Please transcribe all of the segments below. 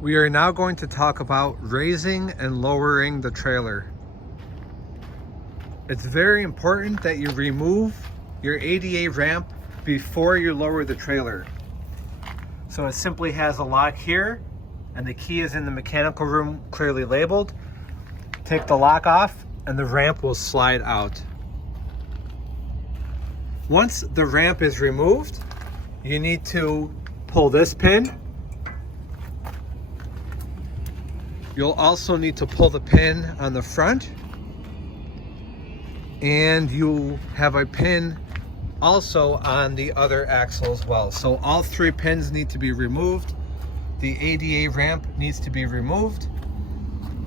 We are now going to talk about raising and lowering the trailer. It's very important that you remove your ADA ramp before you lower the trailer. So it simply has a lock here, and the key is in the mechanical room clearly labeled. Take the lock off and the ramp will slide out. Once the ramp is removed, you need to pull this pin. You'll also need to pull the pin on the front, and you have a pin also on the other axle as well. So all three pins need to be removed. The ADA ramp needs to be removed.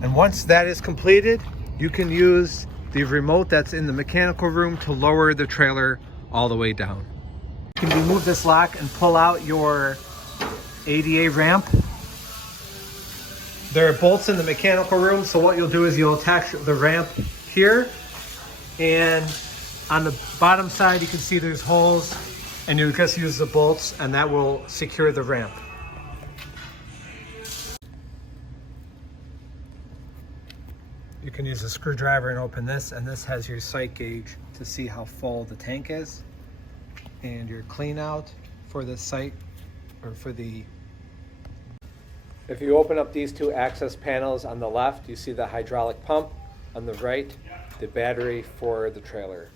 And once that is completed, you can use the remote that's in the mechanical room to lower the trailer all the way down. You can remove this lock and pull out your ADA ramp. There are bolts in the mechanical room, so what you'll do is you'll attach the ramp here, and on the bottom side you can see there's holes, and you just use the bolts and that will secure the ramp. You can use a screwdriver and open this, and this has your sight gauge to see how full the tank is, and your clean out for the sight, or for the... If you open up these two access panels, on the left you see the hydraulic pump, on the right the battery for the trailer.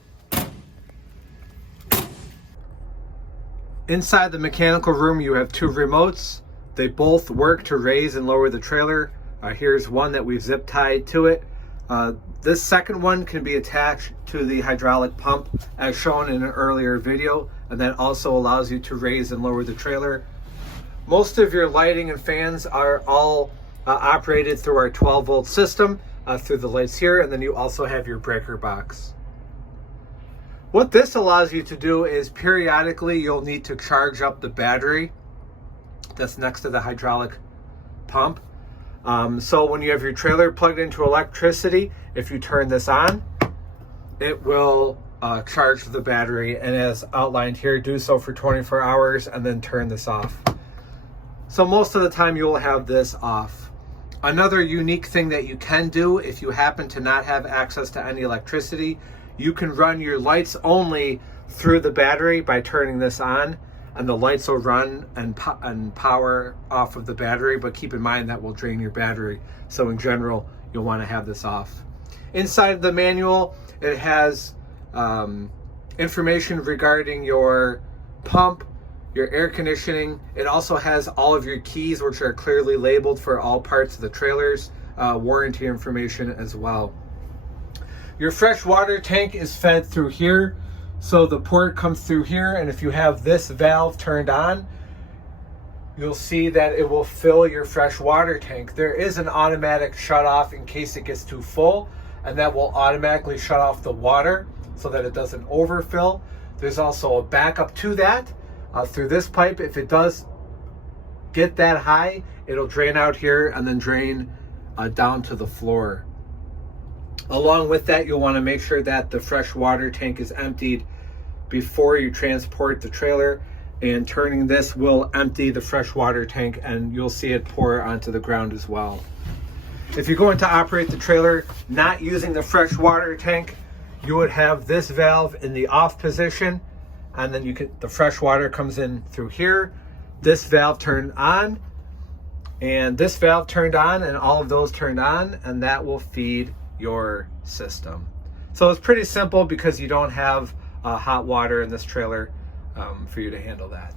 Inside the mechanical room you have two remotes. They both work to raise and lower the trailer. Here's one that we've zip tied to it. This second one can be attached to the hydraulic pump as shown in an earlier video, and that also allows you to raise and lower the trailer. Most of your lighting and fans are all operated through our 12-volt system through the lights here, and then you also have your breaker box. What this allows you to do is periodically you'll need to charge up the battery that's next to the hydraulic pump. So when you have your trailer plugged into electricity, if you turn this on, it will charge the battery, and as outlined here, do so for 24 hours and then turn this off. So most of the time you will have this off. Another unique thing that you can do if you happen to not have access to any electricity, you can run your lights only through the battery by turning this on, and the lights will run and power off of the battery, but keep in mind that will drain your battery. So in general, you'll want to have this off. Inside the manual, it has information regarding your pump, your air conditioning. It also has all of your keys, which are clearly labeled for all parts of the trailers, warranty information as well. Your fresh water tank is fed through here. So the port comes through here, and if you have this valve turned on, you'll see that it will fill your fresh water tank. There is an automatic shut off in case it gets too full, and that will automatically shut off the water so that it doesn't overfill. There's also a backup to that through this pipe. If it does get that high, it'll drain out here and then drain down to the floor. Along with that, you'll want to make sure that the fresh water tank is emptied before you transport the trailer, and turning this will empty the fresh water tank, and you'll see it pour onto the ground as well. If you're going to operate the trailer not using the fresh water tank, you would have this valve in the off position, and then the fresh water comes in through here. This valve turned on, and this valve turned on, and all of those turned on, and that will feed your system. So it's pretty simple because you don't have hot water in this trailer for you to handle that.